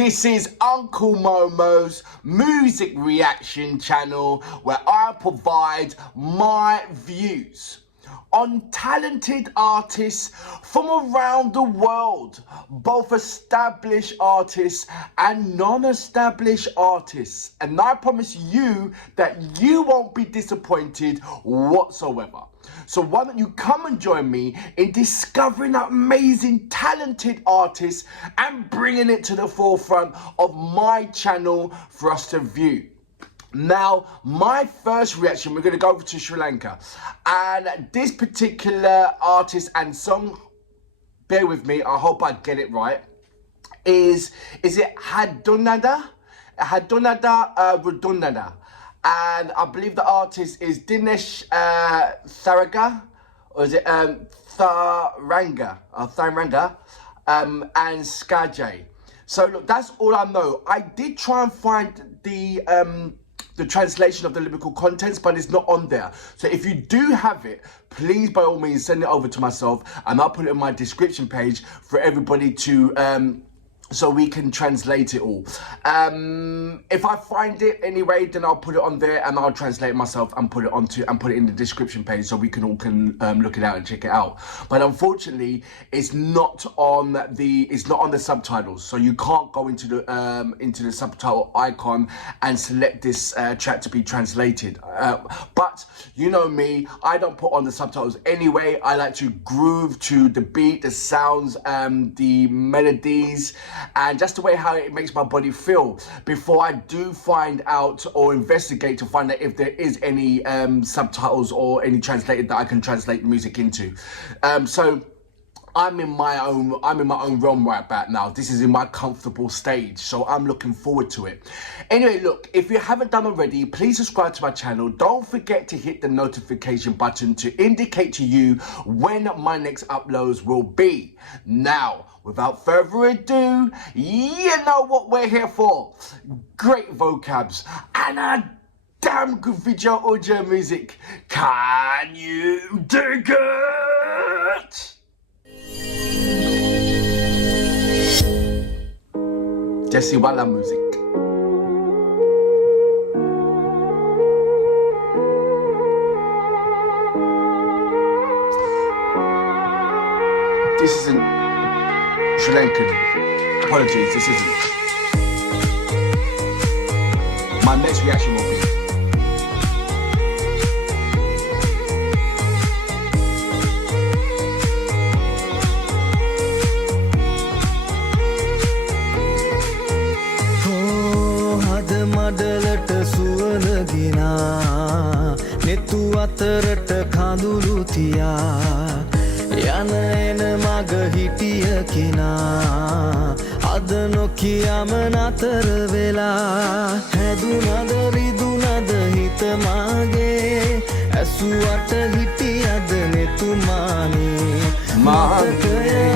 This is Uncle Momo's music reaction channel where I provide my views on talented artists from around the world, both established artists and non-established artists. And I promise you that you won't be disappointed whatsoever. So why don't you come and join me in discovering amazing, talented artists and bringing it to the forefront of my channel for us to view. Now, my first reaction, we're going to go over to Sri Lanka. And this particular artist and song, bear with me, I hope I get it right, is it Hadunada Ridunada. And I believe the artist is Dinesh Tharanga, or is it Tharanga, and Skay. So look, that's all I know. I did try and find the translation of the lyrical contents, but it's not on there. So if you do have it, please by all means send it over to myself, and I'll put it in my description page for everybody to so we can translate it all. If I find it anyway, then I'll put it on there and I'll translate it myself and put it in the description page so we can all look it out and check it out. But unfortunately, it's not on the subtitles, so you can't go into the subtitle icon and select this track to be translated. But you know me, I don't put on the subtitles anyway. I like to groove to the beat, the sounds, the melodies, and just the way how it makes my body feel before I do find out or investigate to find out if there is any subtitles or any translated that I can translate music into. So I'm in my own realm right about now. This is in my comfortable stage, so I'm looking forward to it. Anyway, look, if you haven't done already, please subscribe to my channel. Don't forget to hit the notification button to indicate to you when my next uploads will be. Now, without further ado, you know what we're here for. Great vocabs and a damn good video audio music. Can you dig it? Desawana music. This isn't Sri Lankan. Apologies, this isn't. My next reaction will be. මඩලට සුවඳගිනා නෙතු අතරට කඳුළු තියා යන එන මග හිටිය කිනා අද නොකියම නතර වෙලා හැදුනද රිදුනද හිත මාගේ ඇසුවට හිටියද නෙතුමානේ මතකය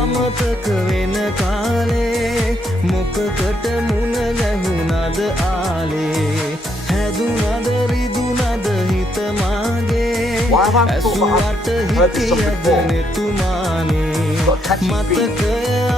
අමතක වෙන කාලේ මොකකට මුණ ගැහුණද ආලේ හැදුනද රිදුනද හිත මාගේ ඇසුවට හිටියද නෙතුමානේ මතකය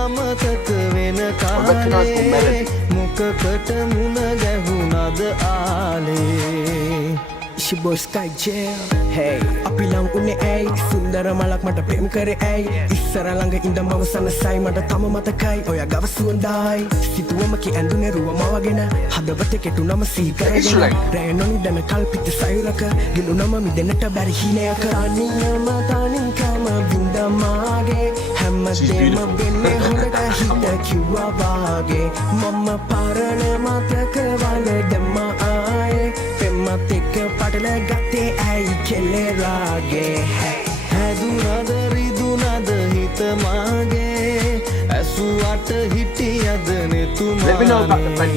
අමතක වෙන කාලේ මොකකට මුණ ගැහුණද ආලේ It's your boy Sky Jay. Hey, අපි ලං උනේ ඇයි සුන්දර මලක් මට ප්‍රේම කරේ ඇයි ඉස්සර ළඟ ඉඳන් මම සනසයි මට තම මතකයි ඔයා ගව සුවඳයි සිතුවම කි ඇඳුනේ රුවම වගෙන හදවතේ කෙටුනම සී කරගෙන රෑ නොනිදන කල්පිත සයුරක ගිලුනම මිදෙන්නට බැරි හිනයක අනියම තනිකම බින්දමාගේ හැමදේම වෙන්නේ හොඳට හිත කිව්වා වාගේ මම පරණ මතක වල දෙම ආයේ මත් එක්ක පටල ගත්තේ ඇයි කෙලෙරාගේ හැදුනද රිදුනද හිත මාගේ ඇසුවට හිටියද නෙතුමානේ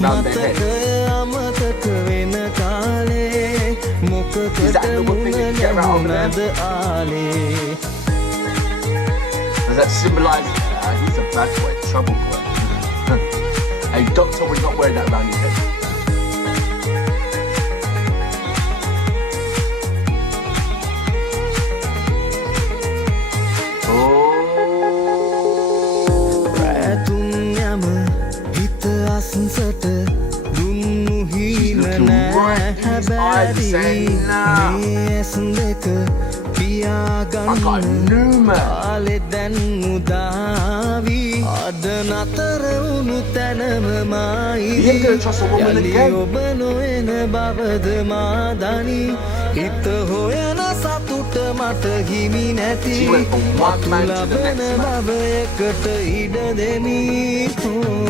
මතකය අමතක වෙන කාලේ මොකකට මුණ ගැහුණද ආලේ Does that symbolize he's a bad boy, trouble boy? Hey, doctor, we're not wearing that around your head. රැතුන් යම හිත ලස්සට දුන්නු හීන looking right in his eyes and saying, nah. ඇස් දෙක I got a new man. කාලෙ දැන් මුදාවි අද නතර වුණු තැනම මායි You ain't gonna trust a woman again. ඔබ නොයන බවද මා දනි හිත හොයන සතුට මට හිමි නැති She went from one man to the next man. බවයකට ඉඩ දෙමි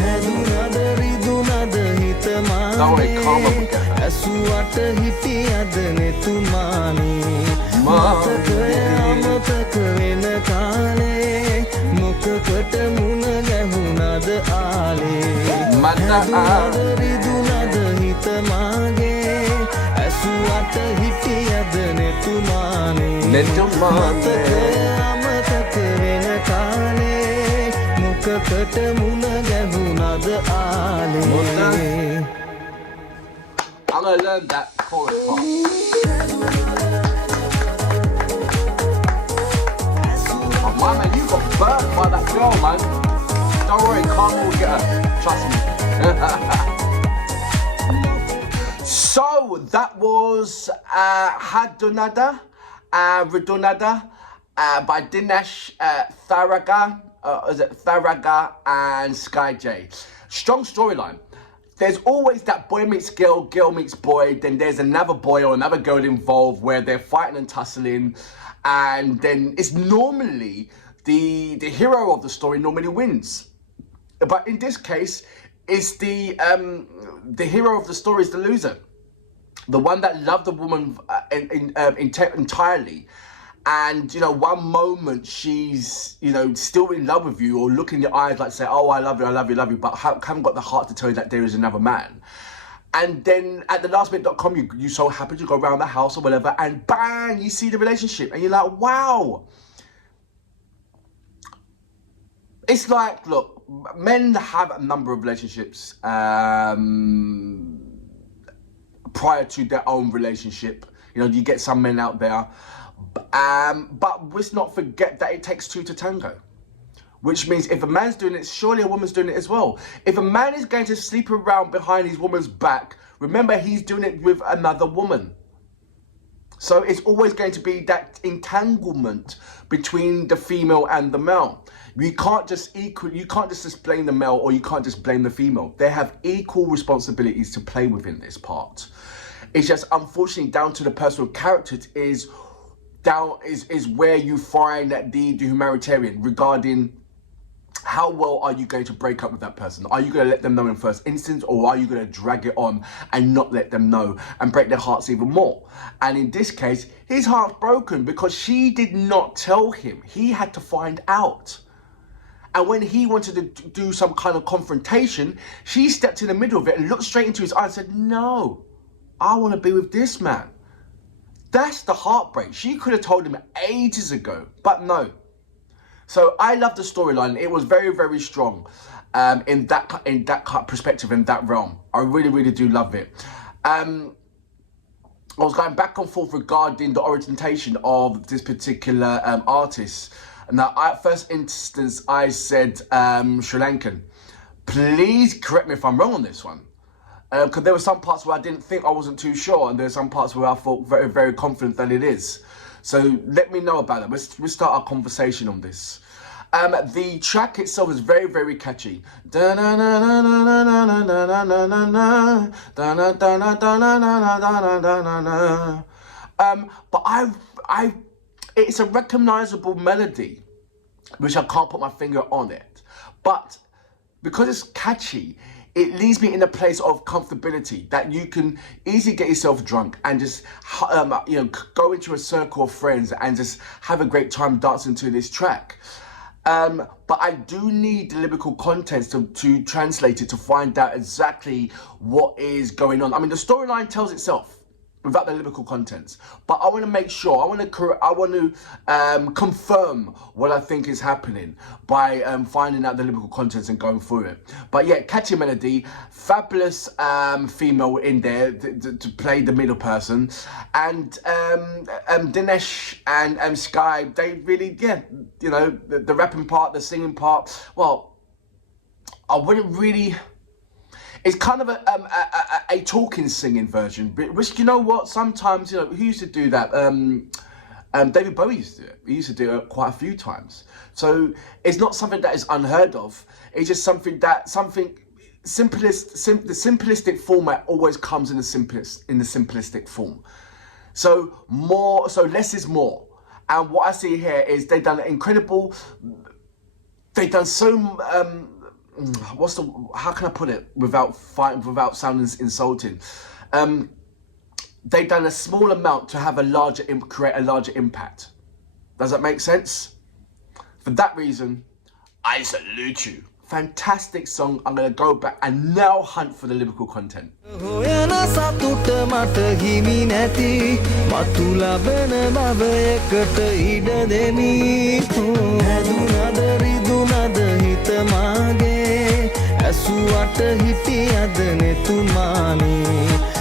හැදුනද රිදුනද හිත Now I calm up මානේ again. ඇසුවට හිටියද නෙතුමානේ මතකය අමතක වෙන කාලේ මොකකට මුණ ගැහුණද ආලේ හැදුනද රිදුනද හිත මාගේ ඇසුවට හිටියද නෙතුමානේ මතකය අමතක වෙන කාලේ මොකකට මුණ ගැහුණද ආලේ I'm gonna learn that chorus part. Oh, man, you got burnt by that girl, man. Don't worry, Karma will get her. Trust me. So, that was Hadunada Ridunada by Dinesh Tharanga, is it Tharanga and X Jay. Strong storyline. There's always that boy meets girl, girl meets boy, then there's another boy or another girl involved where they're fighting and tussling, and then it's normally the hero of the story normally wins. But in this case, it's the hero of the story is the loser. The one that loved the woman entirely. And, you know, one moment she's, you know, still in love with you or look in your eyes like say, oh, I love you, I love you, I love you, but haven't got the heart to tell you that there is another man. And then at thelastminute.com, you're so happy to go around the house or whatever, and bang, you see the relationship. And you're like, wow. It's like, look, men have a number of relationships prior to their own relationship. You know, you get some men out there. But let's not forget that it takes two to tango. Which means if a man's doing it, surely a woman's doing it as well. If a man is going to sleep around behind his woman's back, remember he's doing it with another woman. So it's always going to be that entanglement between the female and the male. You can't just blame the male or you can't just blame the female. They have equal responsibilities to play within this part. It's just unfortunately down to the personal character is where you find the humanitarian regarding how well are you going to break up with that person? Are you going to let them know in first instance, or are you going to drag it on and not let them know and break their hearts even more? And in this case, his heart's broken because she did not tell him. He had to find out. And when he wanted to do some kind of confrontation, she stepped in the middle of it and looked straight into his eyes and said, no, I want to be with this man. That's the heartbreak. She could have told him ages ago, but no. So I love the storyline. It was very, very strong in that perspective, in that realm. I really, really do love it. I was going back and forth regarding the orientation of this particular artist. Now, at first instance, I said Sri Lankan. Please correct me if I'm wrong on this one. Because there were some parts where I didn't think, I wasn't too sure, and there are some parts where I felt very, very confident that it is. So let me know about it. We'll start our conversation on this. The track itself is very, very catchy. But it's a recognizable melody, which I can't put my finger on it. But because it's catchy, it leaves me in a place of comfortability that you can easily get yourself drunk and just, you know, go into a circle of friends and just have a great time dancing to this track. But I do need the lyrical context to translate it to find out exactly what is going on. I mean, the storyline tells itself without the lyrical contents, but I want to make sure, I want to confirm what I think is happening by finding out the lyrical contents and going through it. But yeah, catchy melody, fabulous female in there to play the middle person, and Dinesh and Skay, they really, yeah, you know, the rapping part, the singing part, well, I wouldn't really, It's kind of a talking singing version, which, you know what, sometimes, you know, who used to do that? David Bowie used to do it. He used to do it quite a few times. So it's not something that is unheard of. It's just something that, the simplistic format always comes in the simplistic form. So less is more. And what I see here is they've done so, how can I put it without sounding insulting? They've done a small amount to have create a larger impact. Does that make sense? For that reason, I salute you. Fantastic song. I'm going to go back and now hunt for the lyrical content. ඇසුවට හිටියද නෙතුමානේ